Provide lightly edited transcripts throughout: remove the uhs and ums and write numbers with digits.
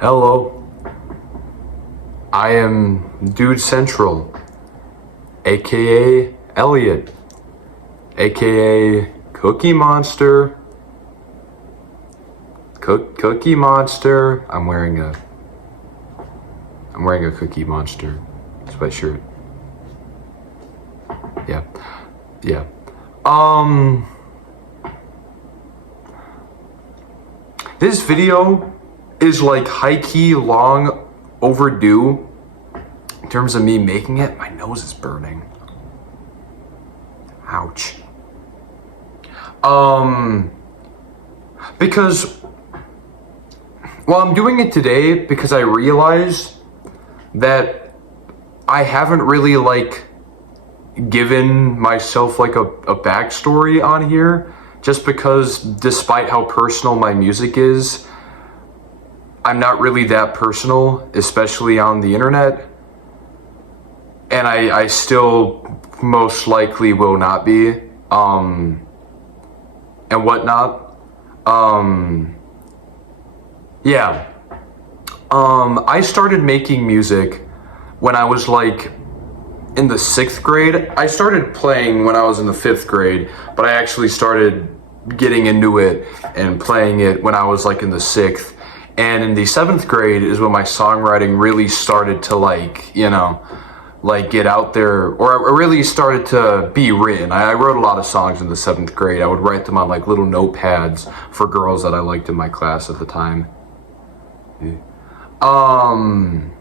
Hello, I am Dude Central, aka Elliot, aka Cookie Monster. Cookie Monster. I'm wearing a Cookie Monster sweatshirt. Yeah. This video is like high-key long overdue in terms of me making it. My nose is burning. Ouch. Because, well, I'm doing it today because I realized that I haven't really given myself a backstory on here, just because despite how personal my music is, I'm not really that personal, especially on the internet, and I still most likely will not be, and whatnot. I started making music when I was in the 6th grade. I started playing when I was in the 5th grade, but I actually started getting into it and playing it when I was in the 6th. And in the 7th grade is when my songwriting really started to get out there, or it really started to be written. I wrote a lot of songs in the 7th grade. I would write them on little notepads for girls that I liked in my class at the time. And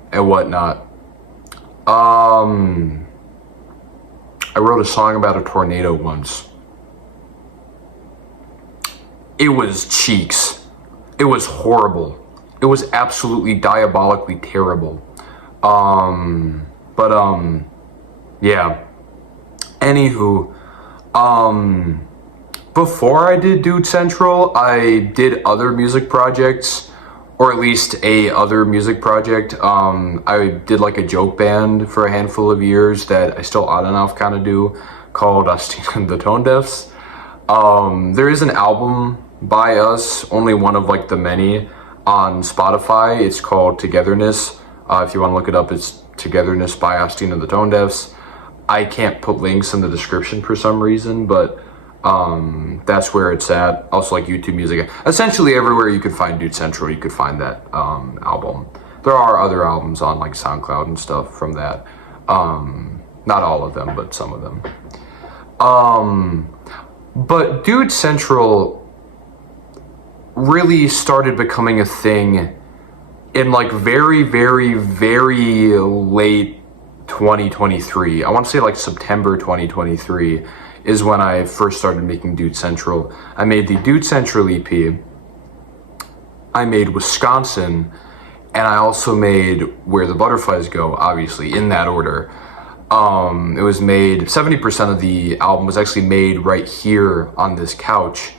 whatnot. I wrote a song about a tornado once. It was cheeks. It was horrible. It was absolutely diabolically terrible. Yeah. Anywho, before I did Dude Central, I did other music projects, or at least a other music project. I did a joke band for a handful of years that I still on and off kind of do, called Astin and the Tone Deafs. There is an album by us, only one of the many, on Spotify. It's called Togetherness. If you want to look it up, it's Togetherness by Astin and the Tone Deafs. I can't put links in the description for some reason, but that's where it's at. Also YouTube Music. Essentially everywhere you could find Dude Central, you could find that album. There are other albums on SoundCloud and stuff from that. Not all of them, but some of them. But Dude Central really started becoming a thing in very, very, very late 2023. I want to say September 2023 is when I first started making Dude Central. I made the Dude Central EP. I made Wisconsin, and I also made Where the Butterflies Go, obviously, in that order. It was made, 70% of the album was actually made right here on this couch.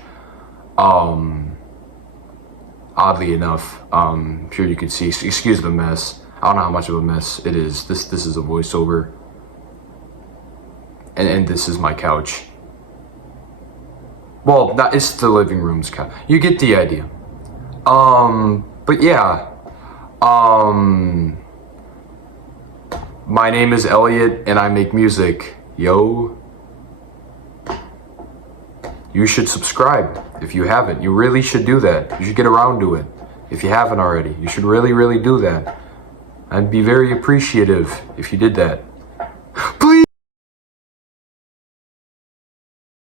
Oddly enough, I'm sure you could see, excuse the mess. I don't know how much of a mess it is. This is a voiceover. And this is my couch. Well, it's the living room's couch. You get the idea. But yeah. My name is Elliot and I make music. Yo. You should subscribe if you haven't. You really should do that. You should get around to it if you haven't already. You should really, really do that. I'd be very appreciative if you did that. Please!